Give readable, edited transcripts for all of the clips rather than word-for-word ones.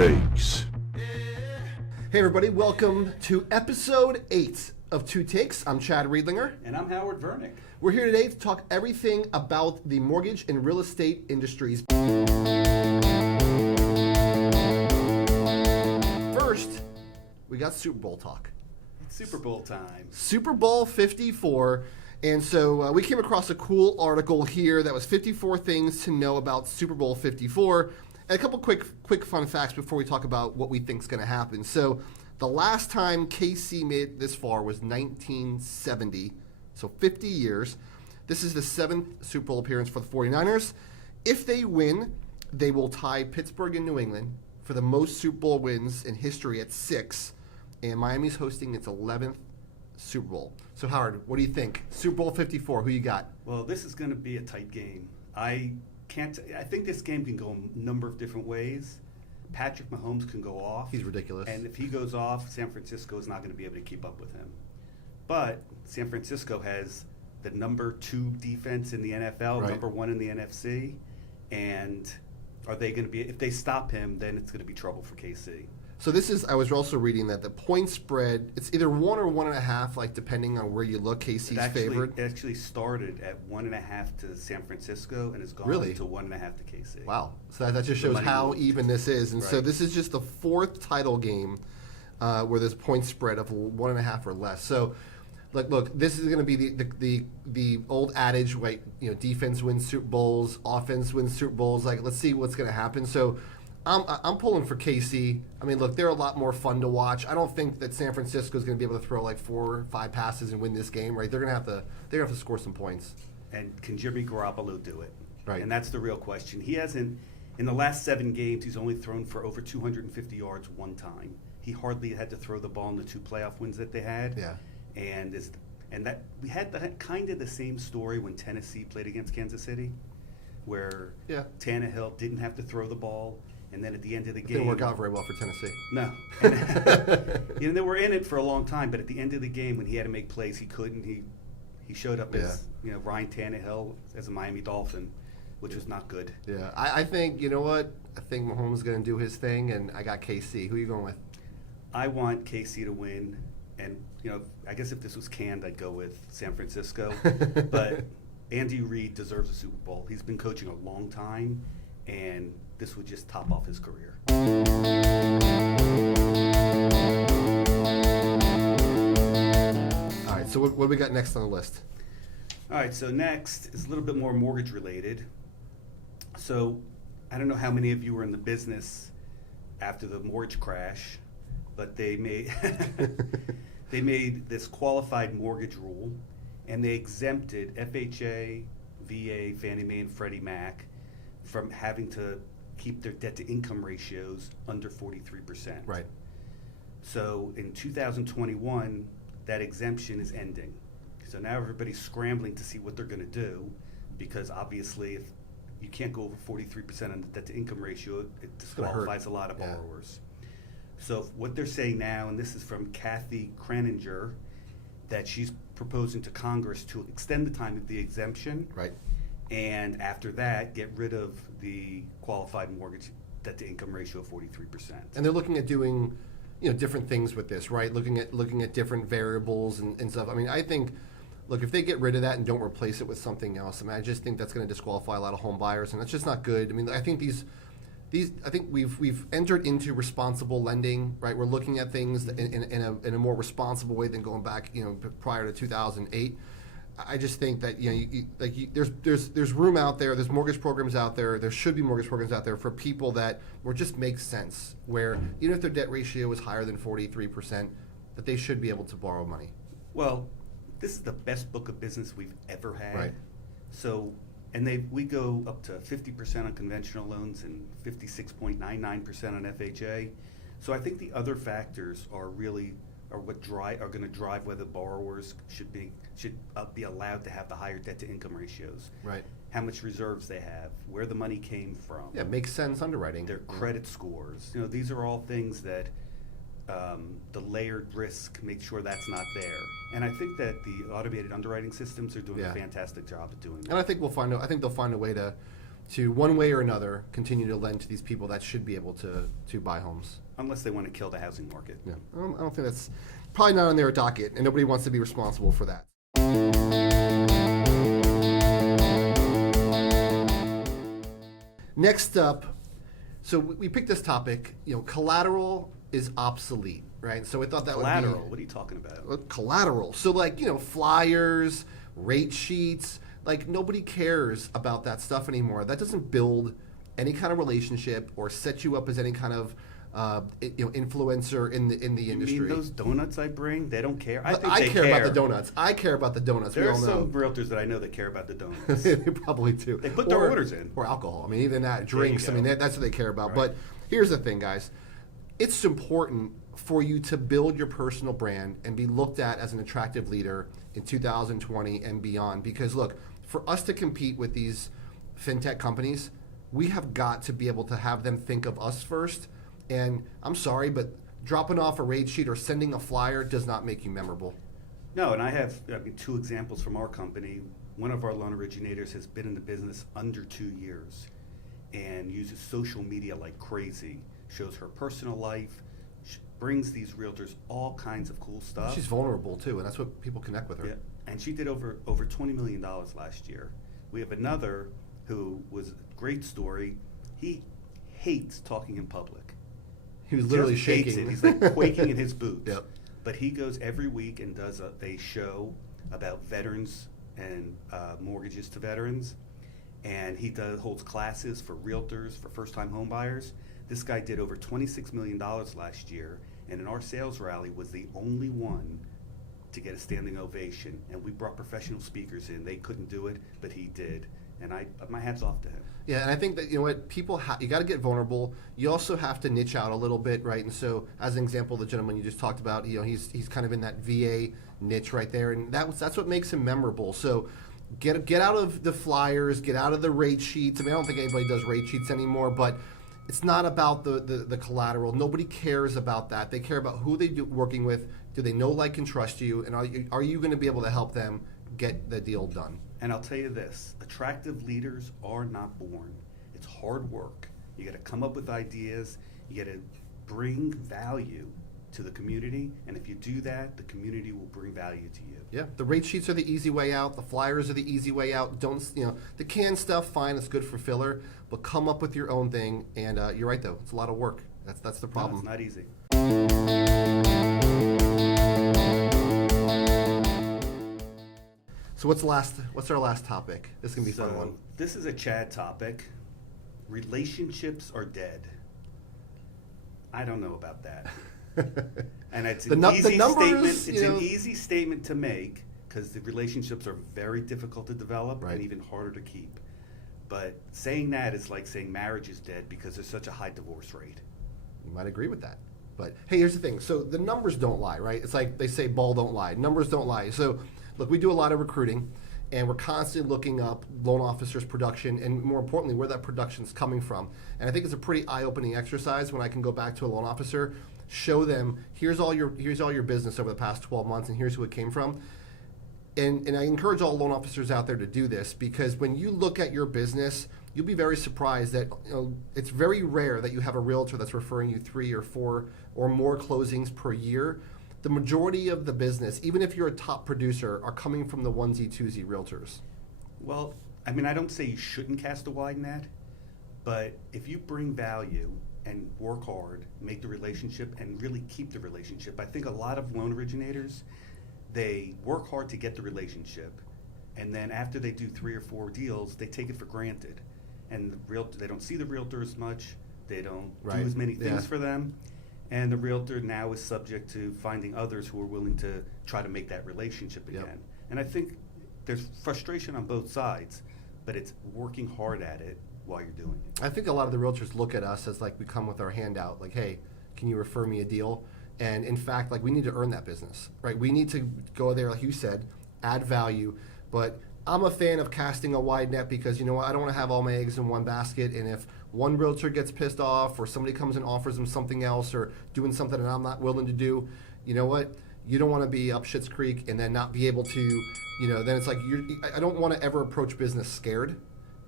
Takes. Hey everybody, welcome to episode 8 of 2 Takes. I'm Chad Riedlinger. And I'm Howard Vernick. We're here today to talk everything about the mortgage and real estate industries. First, we got Super Bowl talk. It's Super Bowl time. Super Bowl 54. And so we came across a cool article here that was 54 things to know about Super Bowl 54. And a couple quick fun facts before we talk about what we think is going to happen. So the last time KC made it this far was 1970, so 50 years. This is the 7th Super Bowl appearance for the 49ers. If they win, they will tie Pittsburgh and New England for the most Super Bowl wins in history at 6. And Miami's hosting its 11th Super Bowl. So Howard, what do you think? Super Bowl 54, who you got? Well, this is going to be a tight game. I think this game can go a number of different ways. Patrick Mahomes can go off. He's ridiculous. And if he goes off, San Francisco is not going to be able to keep up with him. But San Francisco has the number 2 defense in the NFL, right. number 1 in the NFC. And are they going to be, if they stop him, then it's going to be trouble for KC. So this is, I was also reading that the point spread, it's either 1 or 1.5, like depending on where you look, KC's favored. It actually started at 1.5 to San Francisco and has gone Really? to 1.5 to KC. Wow. So that just shows how moved. even this is. And so Right. this is just the 4th title game where there's point spread of 1.5 or less. So look, this is going to be the old adage, right? You know, defense wins Super Bowls, offense wins Super Bowls. Like, let's see what's going to happen. So I'm pulling for KC. I mean, look, they're a lot more fun to watch. I don't think that San Francisco is going to be able to throw like 4 or 5 passes and win this game, right? They're going to have to score some points. And can Jimmy Garoppolo do it? Right. And that's the real question. He hasn't, in the last 7 games, he's only thrown for over 250 yards one time. He hardly had to throw the ball in the 2 playoff wins that they had. Yeah. And that we had kind of the same story when Tennessee played against Kansas City, where Tannehill didn't have to throw the ball. And then at the end of the game, Didn't work out very well for Tennessee. No. And, they were in it for a long time, but at the end of the game, when he had to make plays, he couldn't. He showed up as Ryan Tannehill as a Miami Dolphin, which was not good. Yeah, I think, you know what? I think Mahomes is going to do his thing, and I got KC. Who are you going with? I want KC to win, and I guess if this was canned, I'd go with San Francisco. But Andy Reid deserves a Super Bowl. He's been coaching a long time, and this would just top off his career. All right, so what do we got next on the list? All right, so next is a little bit more mortgage related. So I don't know how many of you were in the business after the mortgage crash, but they made they made this qualified mortgage rule, and they exempted FHA, VA, Fannie Mae, and Freddie Mac from having to keep their debt-to-income ratios under 43%. Right. So in 2021, that exemption is ending. So now everybody's scrambling to see what they're going to do, because obviously if you can't go over 43% on the debt-to-income ratio, it disqualifies a lot of borrowers. So what they're saying now, and this is from Kathy Kraninger, that she's proposing to Congress to extend the time of the exemption. Right. And after that, get rid of the qualified mortgage debt-to-income ratio of 43%. And they're looking at doing, different things with this, right? Looking at different variables and stuff. I mean, I think, look, if they get rid of that and don't replace it with something else, I mean, I just think that's going to disqualify a lot of home buyers, and that's just not good. I mean, I think I think we've entered into responsible lending, right? We're looking at things in a more responsible way than going back, prior to 2008. I just think that there's room out there. There's mortgage programs out there. There should be mortgage programs out there for people that where it just makes sense. Where even if their debt ratio is higher than 43%, that they should be able to borrow money. Well, this is the best book of business we've ever had. Right. So, and we go up to 50% on conventional loans and 56.99% on FHA. So I think the other factors are what are going to drive whether borrowers should be allowed to have the higher debt-to-income ratios. Right. How much reserves they have, where the money came from. Yeah, makes sense underwriting. Their credit scores. These are all things that the layered risk makes sure that's not there. And I think that the automated underwriting systems are doing a fantastic job of doing that. And I think they'll find a way to one way or another continue to lend to these people that should be able to buy homes. Unless they want to kill the housing market. Yeah, I don't think that's probably not on their docket, and nobody wants to be responsible for that. Next up, so we picked this topic. Collateral is obsolete, right? So we thought that Collateral? would be What are you talking about? collateral. So flyers, rate sheets. Like nobody cares about that stuff anymore. That doesn't build any kind of relationship or set you up as any kind of influencer in the industry. You mean those donuts I bring? They don't care. I think I they care about the donuts. I care about the donuts. There we are all know. some realtors that I know that care about the donuts. They probably do. They put their orders in. Or alcohol. I mean, even that, drinks. I mean, go. that's what they care about. Right. But here's the thing, guys. It's important for you to build your personal brand and be looked at as an attractive leader in 2020 and beyond. Because, look, for us to compete with these fintech companies, we have got to be able to have them think of us first. And I'm sorry, but dropping off a rate sheet or sending a flyer does not make you memorable. No, and I have two examples from our company. One of our loan originators has been in the business under 2 years and uses social media like crazy, shows her personal life, brings these realtors all kinds of cool stuff. She's vulnerable too, and that's what people connect with her. Yeah, and she did over $20 million last year. We have another who was a great story. He hates talking in public. He was literally Just hates shaking. it. He's like quaking in his boots. Yep. But he goes every week and does a show about veterans and mortgages to veterans. And he holds classes for realtors, for first-time home buyers. This guy did over $26 million last year, and in our sales rally was the only one to get a standing ovation. And we brought professional speakers in. They couldn't do it, but he did. And my hat's off to him. Yeah, and I think that people you got to get vulnerable. You also have to niche out a little bit, right? And so, as an example, the gentleman you just talked about, he's kind of in that VA niche right there, and that's what makes him memorable. So, get out of the flyers, get out of the rate sheets. I mean, I don't think anybody does rate sheets anymore, but it's not about the collateral. Nobody cares about that. They care about who they do working with. Do they know, like, and trust you, and are you going to be able to help them get the deal done? And I'll tell you this, attractive leaders are not born. It's hard work. You got to come up with ideas. You got to bring value to the community. And if you do that, the community will bring value to you. Yeah, the rate sheets are the easy way out. The flyers are the easy way out. The canned stuff, fine, it's good for filler, but come up with your own thing. And you're right, though, it's a lot of work. That's the problem. No, it's not easy. So what's our last topic? This is gonna be a fun one. This is a Chad topic. Relationships are dead. I don't know about that. And it's an easy statement. It's an easy statement to make because the relationships are very difficult to develop and even harder to keep. But saying that is like saying marriage is dead because there's such a high divorce rate. You might agree with that. But hey, here's the thing. So the numbers don't lie, right? It's like they say ball don't lie. Numbers don't lie. So look, we do a lot of recruiting, and we're constantly looking up loan officers' production, and more importantly, where that production's coming from. And I think it's a pretty eye-opening exercise when I can go back to a loan officer, show them here's all your business over the past 12 months, and here's who it came from. And I encourage all loan officers out there to do this because when you look at your business, you'll be very surprised that it's very rare that you have a realtor that's referring you 3 or 4 or more closings per year. The majority of the business, even if you're a top producer, are coming from the onesie, twosie realtors. Well, I mean, I don't say you shouldn't cast a wide net, but if you bring value and work hard, make the relationship, and really keep the relationship, I think a lot of loan originators, they work hard to get the relationship, and then after they do 3 or 4 deals, they take it for granted. And they don't see the realtor as much, they don't do as many things for them. And the realtor now is subject to finding others who are willing to try to make that relationship again. Yep. And I think there's frustration on both sides, but it's working hard at it while you're doing it. I think a lot of the realtors look at us as like we come with our hand out, like, hey, can you refer me a deal? And in fact, like we need to earn that business, right? We need to go there, like you said, add value. But I'm a fan of casting a wide net because, you know what, I don't want to have all my eggs in one basket. And if one realtor gets pissed off or somebody comes and offers them something else or doing something that I'm not willing to do, you know what? You don't want to be up Schitt's Creek and then not be able to, then it's like I don't want to ever approach business scared.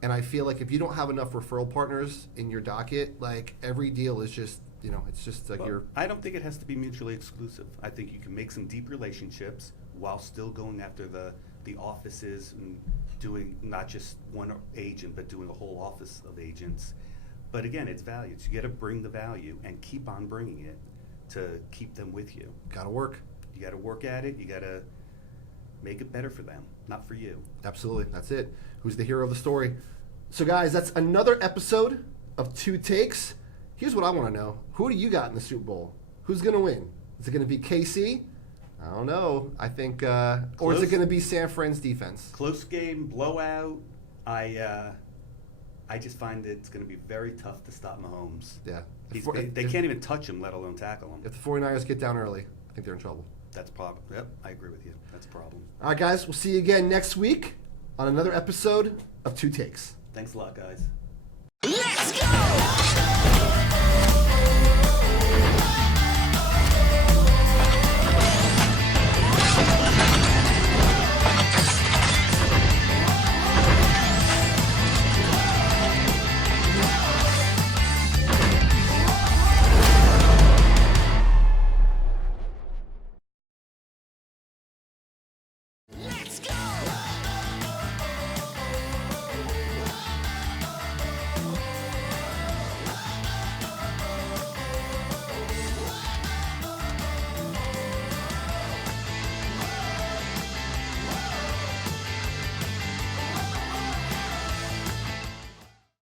And I feel like if you don't have enough referral partners in your docket, like every deal is just, it's just like Well, I don't think it has to be mutually exclusive. I think you can make some deep relationships while still going after the offices and doing not just one agent, but doing a whole office of agents. But again, it's value. So you got to bring the value and keep on bringing it to keep them with you. Got to work. You got to work at it. You got to make it better for them, not for you. Absolutely. That's it. Who's the hero of the story? So, guys, that's another episode of Two Takes. Here's what I want to know. Who do you got in the Super Bowl? Who's going to win? Is it going to be KC? I don't know. I think, or is it going to be San Fran's defense? Close game, blowout. I just find it's going to be very tough to stop Mahomes. Yeah. They can't even touch him, let alone tackle him. If the 49ers get down early, I think they're in trouble. That's a problem. Yep, I agree with you. That's a problem. All right, guys. We'll see you again next week on another episode of Two Takes. Thanks a lot, guys. Let's go!